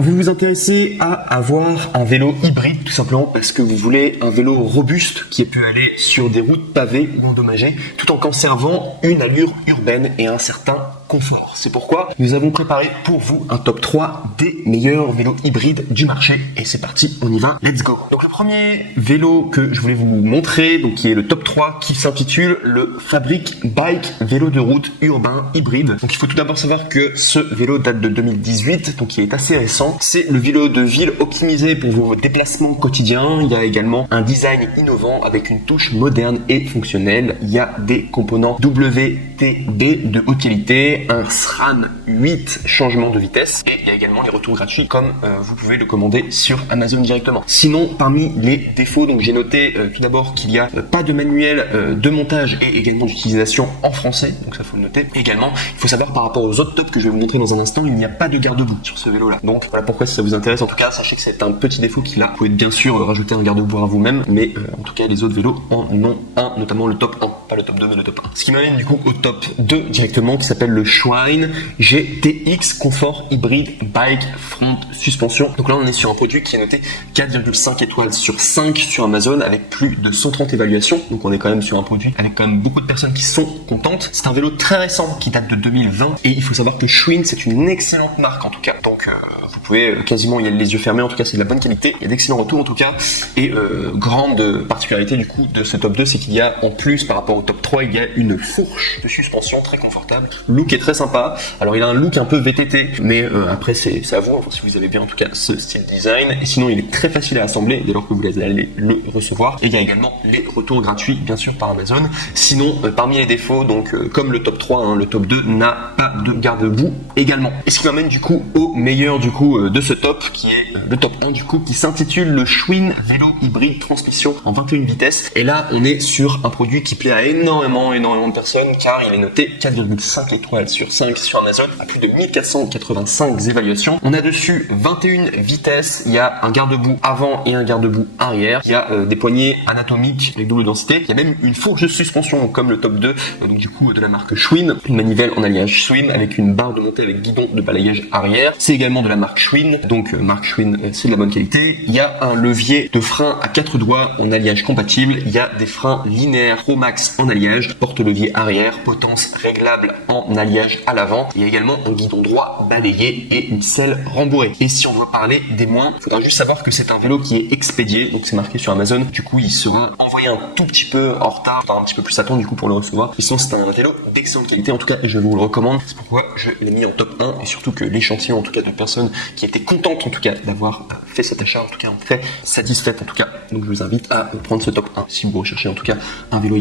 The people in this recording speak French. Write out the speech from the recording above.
Vous vous intéressez à avoir un vélo hybride tout simplement parce que vous voulez un vélo robuste qui ait pu aller sur des routes pavées ou endommagées tout en conservant une allure urbaine et un certain confort. C'est pourquoi nous avons préparé pour vous un top 3 des meilleurs vélos hybrides du marché et c'est parti, on y va, let's go. Donc le premier vélo que je voulais vous montrer, donc qui est le top 3 qui s'intitule le Fabric Bike vélo de route urbain hybride. Donc il faut tout d'abord savoir que ce vélo date de 2018, donc il est assez récent. C'est le vélo de ville optimisé pour vos déplacements quotidiens. Il y a également un design innovant avec une touche moderne et fonctionnelle. Il y a des composants WTB de haute qualité, un SRAM 8 changement de vitesse et il y a également les retours gratuits comme vous pouvez le commander sur Amazon directement. Sinon, parmi les défauts, donc j'ai noté tout d'abord qu'il n'y a pas de manuel de montage et également d'utilisation en français, donc ça faut le noter. Également, il faut savoir par rapport aux autres tops que je vais vous montrer dans un instant, il n'y a pas de garde-boue sur ce vélo là. Donc voilà pourquoi si ça vous intéresse, en tout cas sachez que c'est un petit défaut qu'il a. Vous pouvez bien sûr rajouter un garde-boue à vous-même, mais en tout cas les autres vélos en ont un, notamment le top 1, pas le top 2 mais le top 1. Ce qui m'amène du coup au top 2 directement qui s'appelle le Schwinn GTX Confort Hybride Bike Front Suspension. Donc là on est sur un produit qui est noté 4,5 étoiles sur 5 sur Amazon avec plus de 130 évaluations. Donc on est quand même sur un produit avec quand même beaucoup de personnes qui sont contentes. C'est un vélo très récent qui date de 2020 et il faut savoir que Schwinn c'est une excellente marque en tout cas. Donc vous pouvez quasiment y aller les yeux fermés, en tout cas c'est de la bonne qualité, il y a d'excellents retours en tout cas. Et grande particularité du coup de ce top 2, c'est qu'il y a en plus par rapport au top 3, il y a une fourche de suspension très confortable. Le look est très sympa. Alors il a un look un peu VTT, mais après c'est à vous, si vous avez bien en tout cas ce style design. Et sinon il est très facile à assembler dès lors que vous allez le recevoir. Et il y a également les retours gratuits bien sûr par Amazon. Sinon parmi les défauts, donc comme le top 3, le top 2 n'a pas de garde-boue également. Et ce qui m'amène du coup au meilleur du coup de ce top qui est le top 1 du coup qui s'intitule le Schwinn vélo hybride transmission en 21 vitesses. Et là on est sur un produit qui plaît à énormément de personnes car il est noté 4,5 étoiles sur 5 sur Amazon à plus de 1485 évaluations. On a dessus 21 vitesses, il y a un garde-boue avant et un garde-boue arrière, il y a des poignées anatomiques avec double densité, il y a même une fourche de suspension comme le top 2 donc du coup de la marque Schwinn, une manivelle en alliage Schwinn avec une barre de montée avec guidon de balayage arrière. C'est également de la marque Schwinn, donc marque Schwinn c'est de la bonne qualité. Il y a un levier de frein à 4 doigts en alliage compatible, il y a des freins linéaires Pro Max en alliage, porte-levier arrière, potence réglable en alliage à l'avant. Il y a également un guidon droit balayé et une selle rembourrée. Et si on doit parler des moins, il faudra juste savoir que c'est un vélo qui est expédié, donc c'est marqué sur Amazon. Du coup, il sera envoyé un tout petit peu en retard, un petit peu plus attendre du coup pour le recevoir. Et sinon, c'est un vélo d'excellente qualité. En tout cas, je vous le recommande. C'est pourquoi je l'ai mis en top 1 et surtout que l'échantillon en tout cas de personnes qui étaient contentes en tout cas d'avoir fait cet achat, en tout cas en très satisfaites en tout cas. Donc je vous invite à prendre ce top 1 si vous recherchez en tout cas un vélo